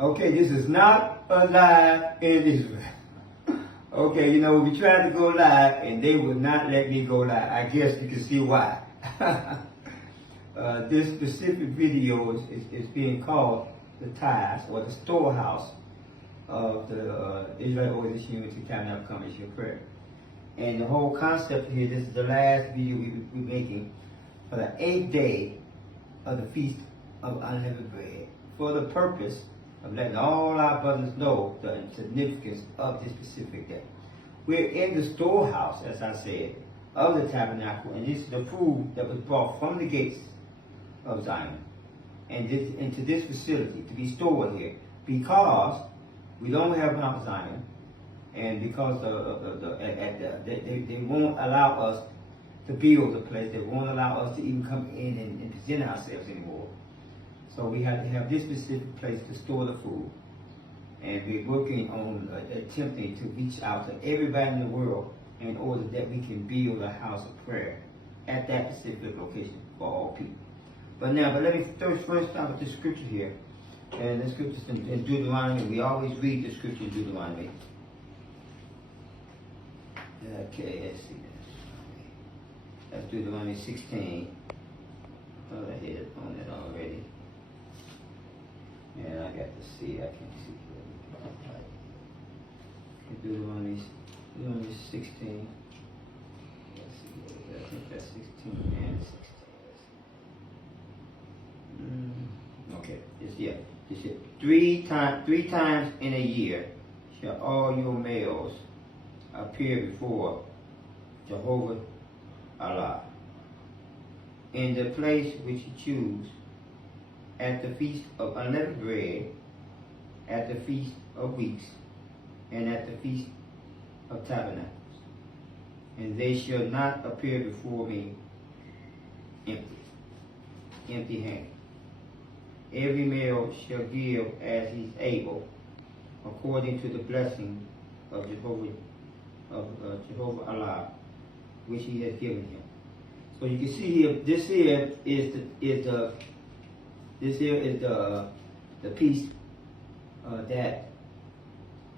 Okay, this is not a live in Israel. Okay, you know, we tried to go live and they would not let me go live. I guess you can see why. This specific video is being called the tithes, or the storehouse of the Israelite Organization Unity Tabernacle Convention of Prayer. And the whole concept here, this is the last video we're making for the 8th day of the Feast of Unleavened Bread, for the purpose of letting all our brothers know the significance of this specific day. We're in the storehouse, as I said, of the tabernacle, and this is the food that was brought from the gates of Zion and into this facility to be stored here, because we don't have Mount Zion, and because they won't allow us to build the place. They won't allow us to even come in and present ourselves anymore. So we have to have this specific place to store the food. And we're working on attempting to reach out to everybody in the world in order that we can build a house of prayer at that specific location for all people. But let me first start with the scripture here. And the scripture in Deuteronomy. We always read the scripture in Deuteronomy. Okay, let's see. That's Deuteronomy 16. Oh, I hit on it already. And I got to see, I can't see. Deuteronomy 16. Let's see, I think that's 16 and 16. Okay, it's here. It's here. Three times in a year shall all your males appear before Jehovah Allah in the place which you choose, at the feast of unleavened bread, at the feast of weeks, and at the feast of tabernacles. And they shall not appear before me empty handed. Every male shall give as he's able, according to the blessing of Jehovah Allah, which he has given him. So you can see here, this here is the piece that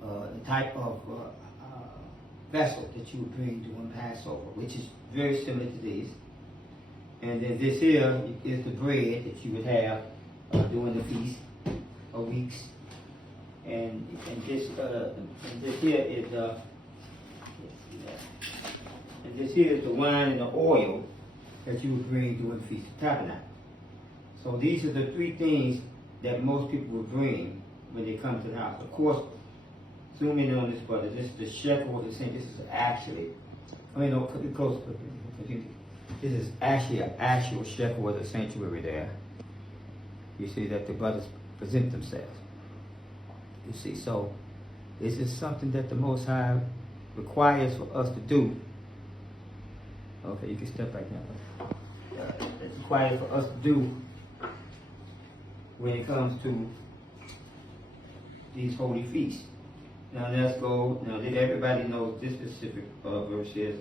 the type of vessel that you would bring during Passover, which is very similar to this. And then this here is the bread that you would have during the feast of weeks. And this here is and this here is the wine and the oil that you would bring during the Feast of Tabernacles. So these are the three things that most people would bring when they come to the house. Of course, zoom in on this, brother. This is the shekel of the saint. This is actually, close. This is actually an actual shekel of the sanctuary there. You see that the brothers present themselves. You see, so this is something that the Most High requires for us to do. Okay, you can step back now. It's required for us to do when it comes to these holy feasts. Now let's go. Now everybody knows this specific verse is.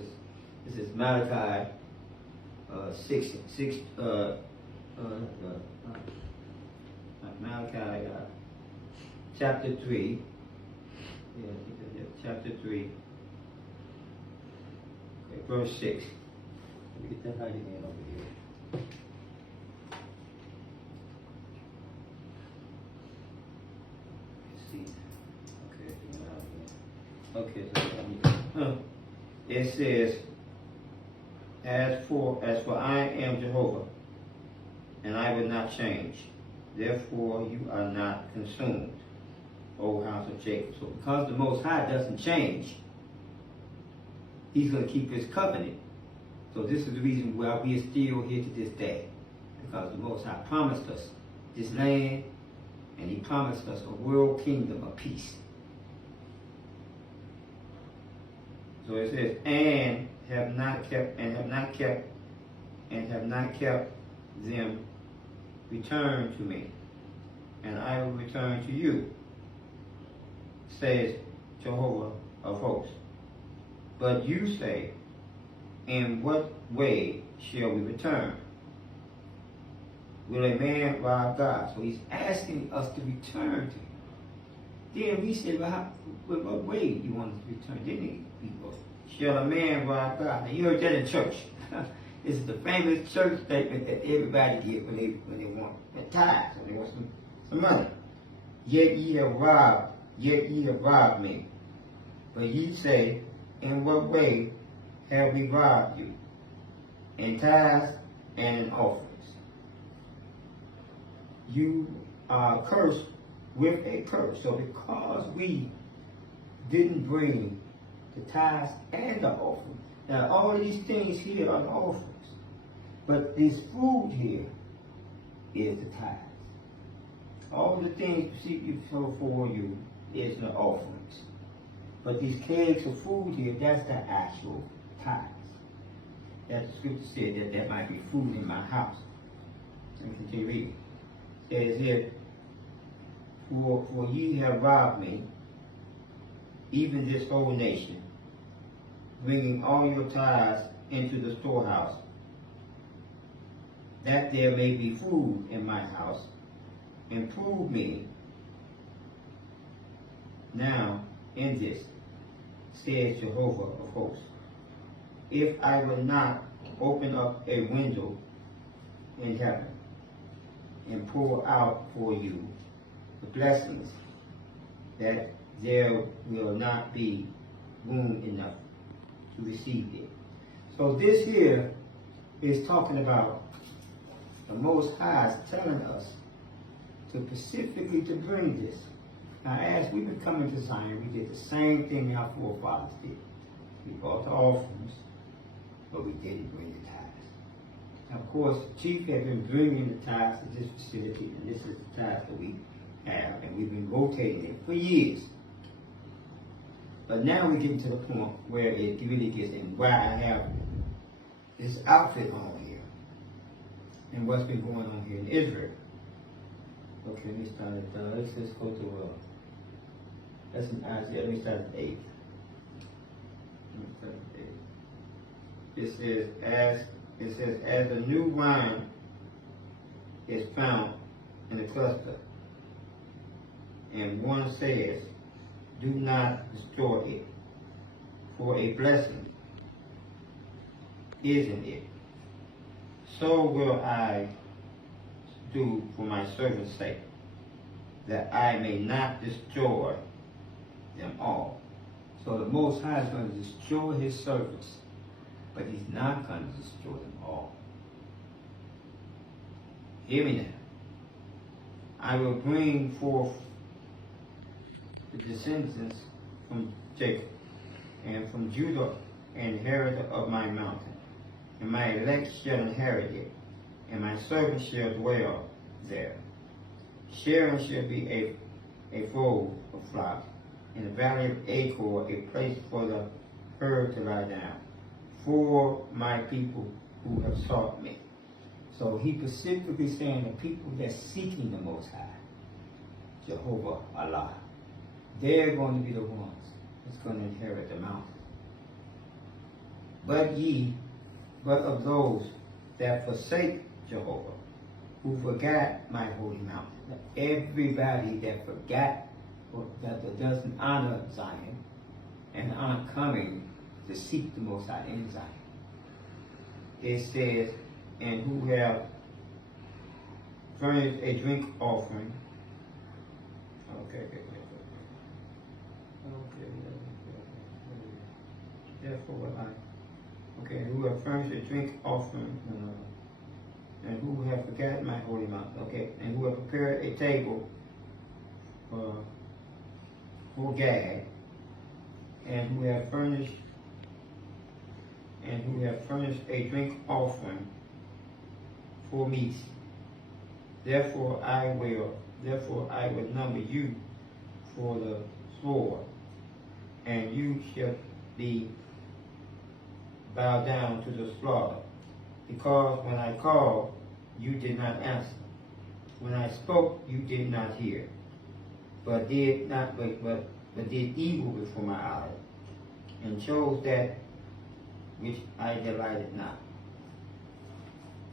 This is Malachi 6. Malachi chapter 3. Yeah, chapter 3. Okay, verse 6. Let me get that hiding in over here. Okay, so it says, as for I am Jehovah, and I will not change. Therefore you are not consumed, O house of Jacob. So because the Most High doesn't change, he's going to keep his covenant. So this is the reason why we are still here to this day. Because the Most High promised us this land, and he promised us a world kingdom of peace. So it says, and have not kept them, return to me, and I will return to you, says Jehovah of hosts. But you say, in what way shall we return? Will a man rob God? So he's asking us to return to him. Then we said, well, what way you want us to return? Then he goes, shall a man rob God? Now you heard that in church. This is the famous church statement that everybody get when they want the tithes, when they want some money. Yet ye have robbed me. But ye say, in what way have we robbed you? In tithes and in offerings. You are cursed with a curse. So because we didn't bring the tithes and the offering, now all of these things here are the offerings, but this food here is the tithes. All the things you show for you is the offerings. But these kegs of food here, that's the actual tithes. That the scripture said that there might be food in my house. Let me continue reading. It says here, for ye have robbed me, even this whole nation, bringing all your tithes into the storehouse, that there may be food in my house, and prove me now in this, says Jehovah of hosts, if I will not open up a window in heaven and pour out for you the blessings, that there will not be room enough to receive it. So this here is talking about the Most High is telling us to specifically to bring this. Now as we were coming to Zion, we did the same thing our forefathers did. We brought the offerings, but we didn't bring the tithes. Now of course, Chief had been bringing the tithes to this facility, and this is the tithes that we have, and we've been rotating it for years. But now we're getting to the point where it really gets in, why I have this outfit on here, and what's been going on here in Israel. Okay, let me start at, let's just go to, that's in Isaiah, let me start at 8. It says, as a new wine is found in the cluster, and one says, do not destroy it, for a blessing isn't it? So will I do for my servant's sake, that I may not destroy them all. So the Most High is going to destroy his servants, but he's not going to destroy them all. Hear me now. I will bring forth the descendants from Jacob, and from Judah an inheritor of my mountain. And my elect shall inherit it, and my servants shall dwell there. Sharon shall be a fold of flocks, in the valley of Achor a place for the herd to lie down, for my people who have sought me. So he specifically saying the people that's seeking the Most High, Jehovah Allah, they're going to be the ones that's going to inherit the mountain. But of those that forsake Jehovah, who forgot my holy mountain. Everybody that forgot, or that doesn't honor Zion, and aren't coming to seek the Most High in Zion. It says, and who have furnished a drink offering. Therefore, who have furnished a drink offering, and who have forgotten my holy mountain, and who have prepared a table for Gad, and who have furnished a drink offering for meats. Therefore I will number you for the sword, and you shall be bowed down to the slaughter. Because when I called, you did not answer. When I spoke, you did not hear. But did evil before my eyes, and chose that which I delighted not.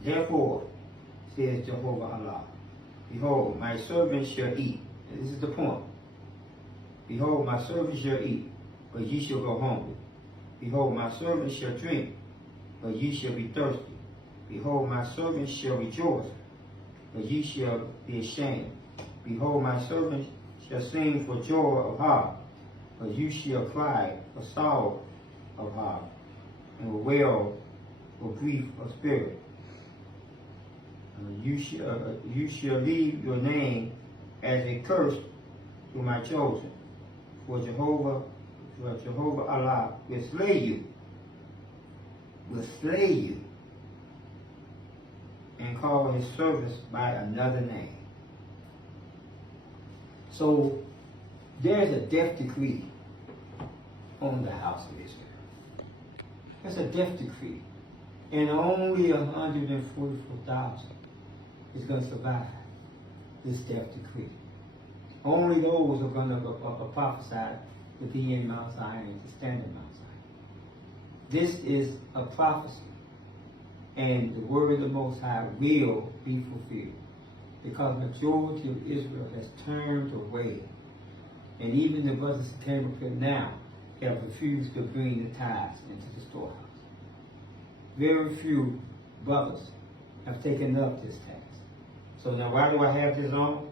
Therefore, says Jehovah Allah, behold, my servants shall eat. And this is the point. Behold, my servants shall eat, but ye shall go hungry. Behold, my servants shall drink, but ye shall be thirsty. Behold, my servants shall rejoice, but ye shall be ashamed. Behold, my servants shall sing for joy of heart, but you shall cry for sorrow of heart, and will wail for grief of spirit. You shall leave your name as a curse to my chosen. For Jehovah Allah will slay you, and call his servants by another name. So there's a death decree on the house of Israel. There's a death decree. And only 144,000 is going to survive this death decree. Only those are going to prophesy to be in Mount Zion and to stand in Mount Zion. This is a prophecy. And the word of the Most High will be fulfilled. Because the majority of Israel has turned away. And even the brothers who came up here now have refused to bring the tithes into the storehouse. Very few brothers have taken up this tax. So now why do I have this on?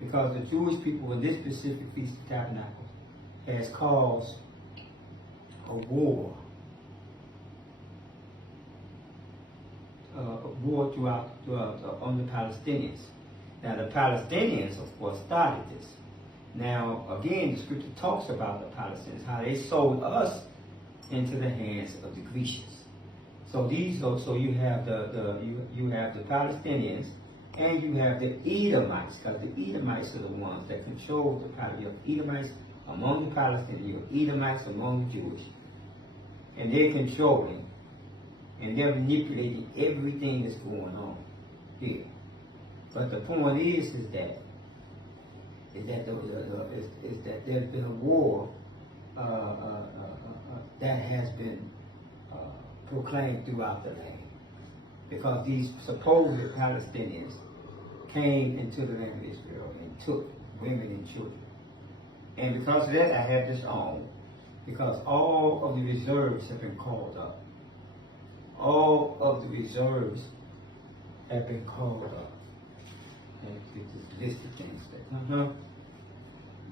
Because the Jewish people in this specific Feast of Tabernacles has caused a war throughout on the Palestinians. Now the Palestinians, of course, started this. Now again, the scripture talks about the Palestinians, how they sold us into the hands of the Grecians. So you have you have the Palestinians and you have the Edomites, because the Edomites are the ones that control the Palestinians. You have Edomites among the Palestinians, you have Edomites among the Jewish, and they're controlling and they're manipulating everything that's going on here. But the point is that there's been a war that has been proclaimed throughout the land, because these supposed Palestinians came into the land of Israel and took women and children. And because of that, I have this on, because all of the reserves have been called up. All of the reserves have been called up. Let's get this list of things.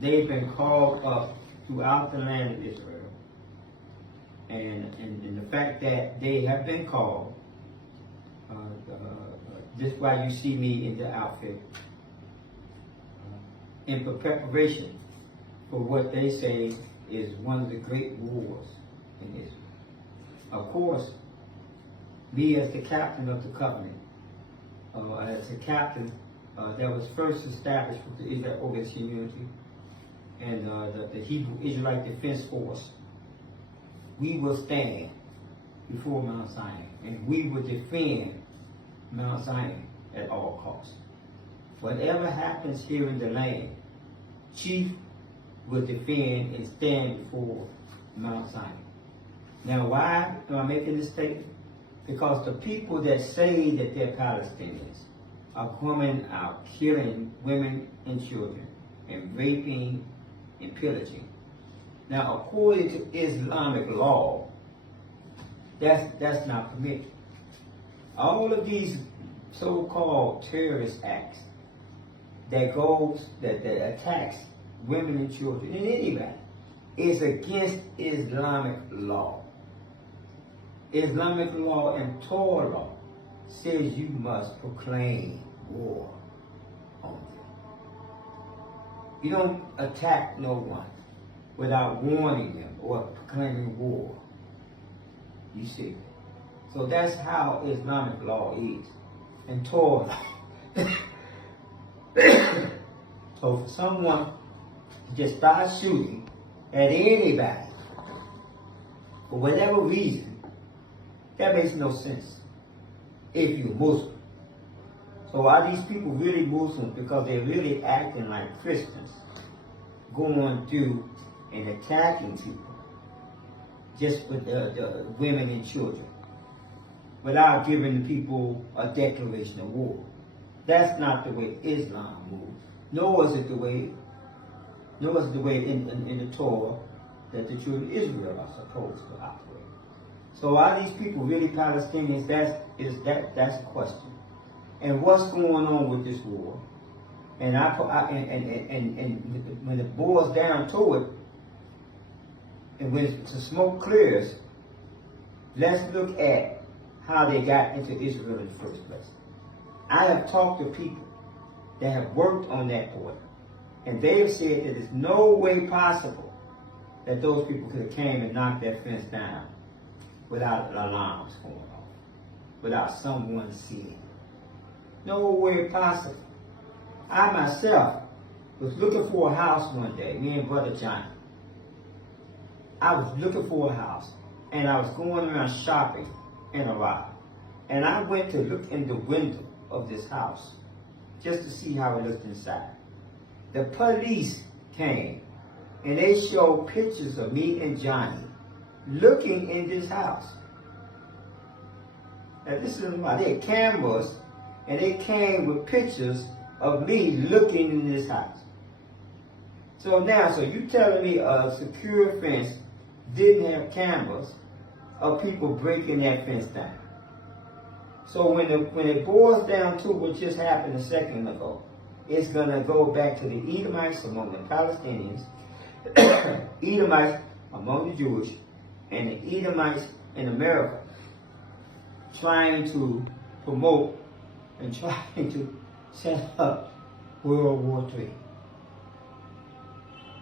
They've been called up throughout the land of Israel. And the fact that they have been called, this is why you see me in the outfit, in preparation for what they say is one of the great wars in Israel. Of course, me as the captain of the covenant, as a captain that was first established with the Israel Organized Community and the Hebrew Israelite Defense Force, we will stand before Mount Zion and we will defend Mount Zion at all costs. Whatever happens here in the land, Chief will defend and stand before Mount Zion. Now, why am I making this statement? Because the people that say that they're Palestinians are coming out killing women and children and raping and pillaging. Now, according to Islamic law, that's not permitted. All of these so-called terrorist acts that attacks women and children and anybody is against Islamic law. Islamic law and Torah law says you must proclaim war on them. You don't attack no one without warning them or proclaiming war. You see. So that's how Islamic law is. And Torah law. So for someone to just start shooting at anybody, for whatever reason, that makes no sense if you're Muslim. So are these people really Muslims because they're really acting like Christians, going through and attacking people just with the women and children without giving the people a declaration of war? That's not the way Islam moves, nor is it the way nor is it the way in the Torah that the children of Israel are supposed to operate. So are these people really Palestinians? That's a question. And what's going on with this war? And when it boils down to it, and when the smoke clears, let's look at how they got into Israel in the first place. I have talked to people that have worked on that border, and they have said that there's no way possible that those people could have came and knocked that fence down without alarms going off, without someone seeing. No way possible. I myself was looking for a house one day, me and Brother Johnny. I was looking for a house, and I was going around shopping in a lot. And I went to look in the window of this house just to see how it looked inside. The police came, and they showed pictures of me and Johnny looking in this house. Now this is why they had cameras, and they came with pictures of me looking in this house. So now, you telling me a secure fence didn't have cameras of people breaking that fence down? So when it boils down to what just happened a second ago, it's gonna go back to the Edomites among the Palestinians, Edomites among the Jewish, and the Edomites in America trying to promote and trying to set up World War III.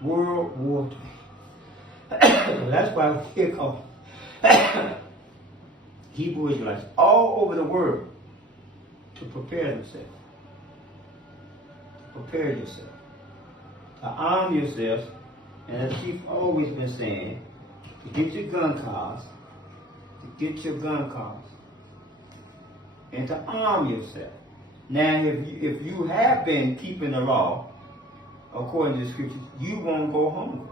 World War III. That's why we're called Hebrew Israelites all over the world to prepare themselves. To prepare yourself. To arm yourselves, and as Chief always been saying, to get your gun cards, and to arm yourself. Now, if you have been keeping the law, according to the scriptures, you won't go hungry.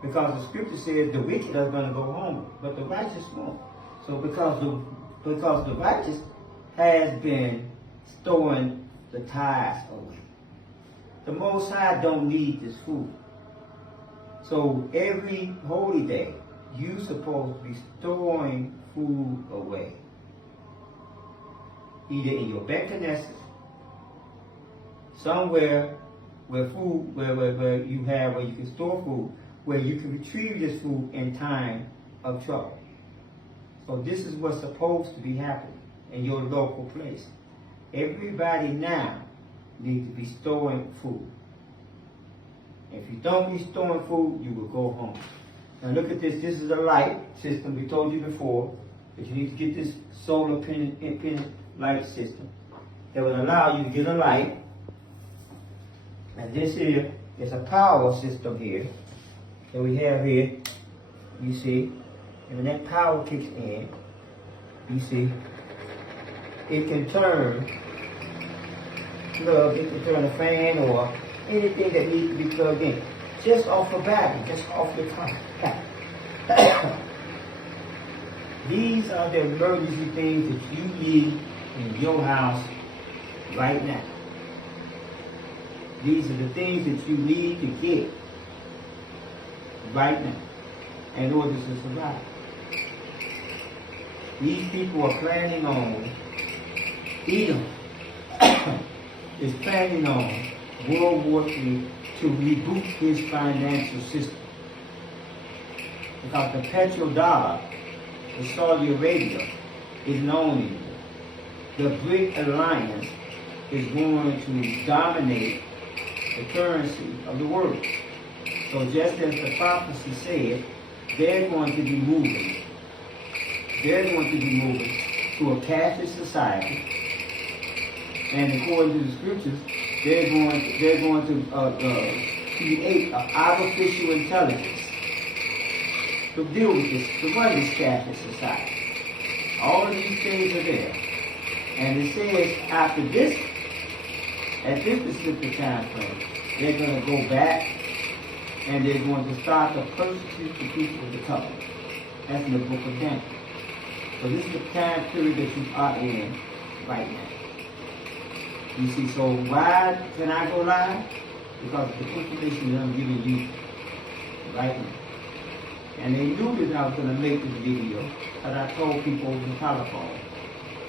Because the scripture says the wicked are going to go hungry, but the righteous won't. So because the righteous has been storing the tithes away. The Most High don't need this food. So every holy day, you're supposed to be storing food away. Either in your bank Knesset, somewhere where you can store food, where you can retrieve this food in time of trouble. So this is what's supposed to be happening in your local place. Everybody now needs to be storing food. If you don't be storing food, you will go home. Now look at this. This is a light system. We told you before that you need to get this solar independent light system that will allow you to get a light. And this here is a power system here that we have here. You see, and when that power kicks in, you see, it can turn plug, it can turn a fan or anything that needs to be plugged in. Just off the battery, just off the top. These are the emergency things that you need in your house right now. These are the things that you need to get right now in order to survive. These people are planning on, Edom is planning on World War III to reboot his financial system. Because the petrodollar, the Saudi Arabia, is known anymore. The BRIC alliance is going to dominate the currency of the world. So just as the prophecy said, they're going to be moving. They're going to be moving to a cashless society. And according to the scriptures, they're going to create an artificial intelligence to deal with this, to run this cashless society. All of these things are there. And it says after this, at this specific time frame, they're going to go back and they're going to start to persecute the people of the covenant. That's in the book of Daniel. So this is the time period that you are in right now. You see, so why can I go live? because of the information that I'm giving you right now. And they knew that I was going to make this video, but I told people over the telephone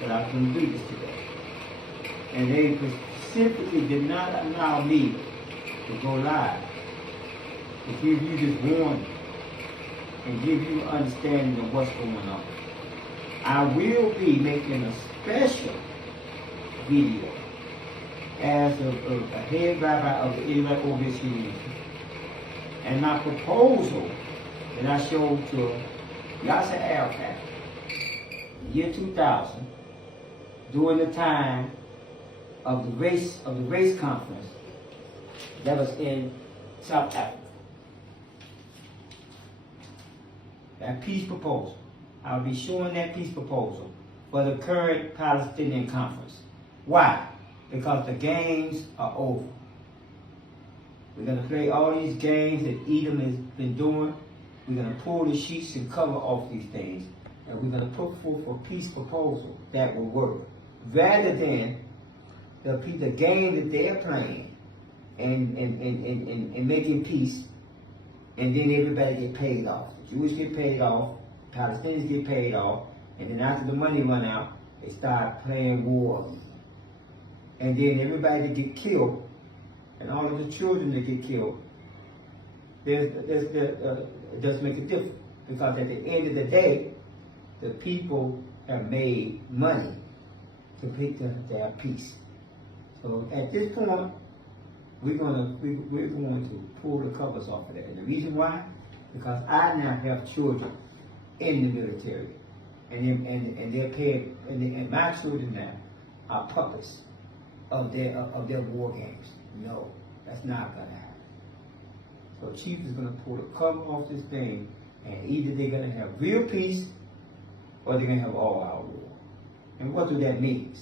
that I was going to do this today. And they specifically did not allow me to go live, to give you this warning and give you an understanding of what's going on. I will be making a special video as a head rabbi of the Israelite Organized Unity. And my proposal that I showed to Yasser Arafat in the year 2000, during the time of the race conference that was in South Africa. That peace proposal. I'll be showing that peace proposal for the current Palestinian conference. Why? Because the games are over. We're going to play all these games that Edom has been doing. We're going to pull the sheets and cover off these things. And we're going to put forth a peace proposal that will work. Rather than the game that they're playing and making peace, and then everybody get paid off. The Jewish get paid off, Palestinians get paid off, and then after the money run out, they start playing war. And then everybody that get killed, and all of the children that get killed, it does make a difference. Because at the end of the day, the people have made money to have peace. So at this point, we're going to pull the covers off of that. And the reason why? Because I now have children in the military, and they're paid, and my children now are puppets of their war games. No, that's not going to happen. So Chief is going to pull the cover off this thing, and either they're going to have real peace or they're going to have all-out war. And what do that mean?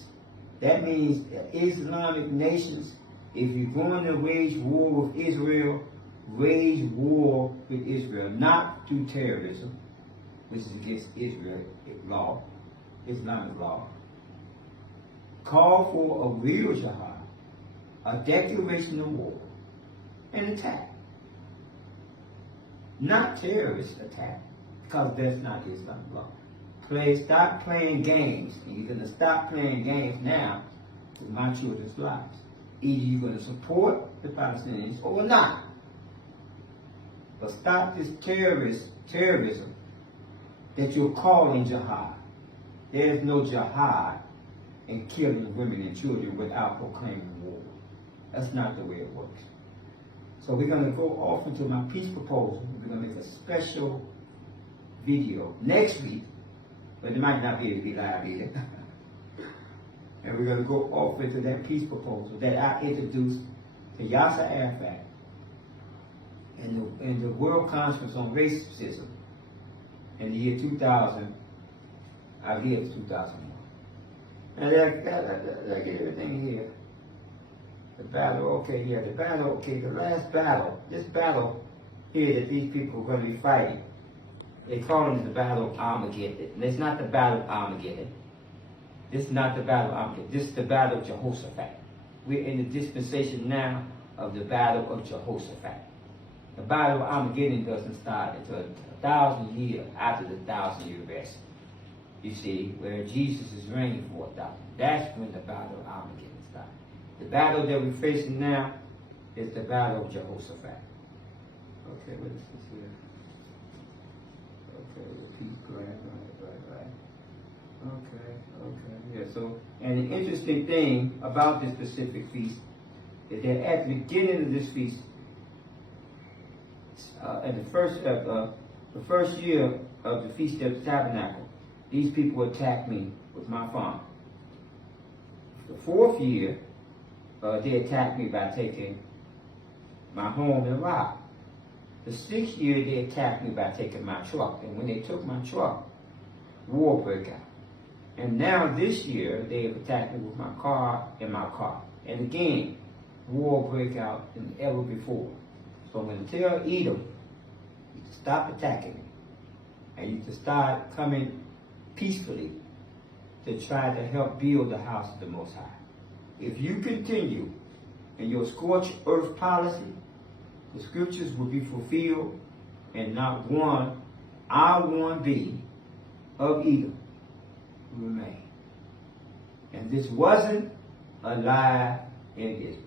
That means that Islamic nations, if you're going to wage war with Israel, wage war with Israel, not through terrorism, which is against Israel law, Islamic law. Call for a real jihad, a declaration of war, and attack. Not terrorist attack, because that's not Islamic law. Stop playing games. And you're going to stop playing games now with my children's lives. Either you're going to support the Palestinians or not. But stop this terrorism that you're calling jihad. There's no jihad in killing women and children without proclaiming war. That's not the way it works. So we're going to go off into my peace proposal. We're going to make a special video next week, but it might not be able to be live either. And we're going to go off into that peace proposal that I introduced to Yasser Arafat in the World Conference on Racism in the year 2000. I believe it's 2001. And I get everything here. The battle, the last battle, this battle here that these people are going to be fighting, they call it the Battle of Armageddon. And it's not the Battle of Armageddon. This is not the Battle of Armageddon. This is the Battle of Jehoshaphat. We're in the dispensation now of the Battle of Jehoshaphat. The Battle of Armageddon doesn't start until 1,000 years after the 1,000-year rest. You see, where Jesus is reigning for 1,000. That's when the Battle of Armageddon starts. The battle that we're facing now is the Battle of Jehoshaphat. Okay, what is this here? Okay, the peace plan, right. Okay, yeah, so, and the interesting thing about this specific feast is that at the beginning of this feast, at the first year of the Feast of the Tabernacle, these people attacked me with my farm. The fourth year, they attacked me by taking my home in Rock. The sixth year, they attacked me by taking my truck. And when they took my truck, war broke out. And now this year, they have attacked me with my car and my car. And again, war broke out than ever before. So I'm going to tell Edom, you to stop attacking me. And you to start coming peacefully to try to help build the house of the Most High. If you continue and your scorched earth policy, the scriptures will be fulfilled, and not one R1b of Edom will remain. And this wasn't a lie in Israel.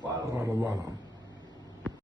Follow.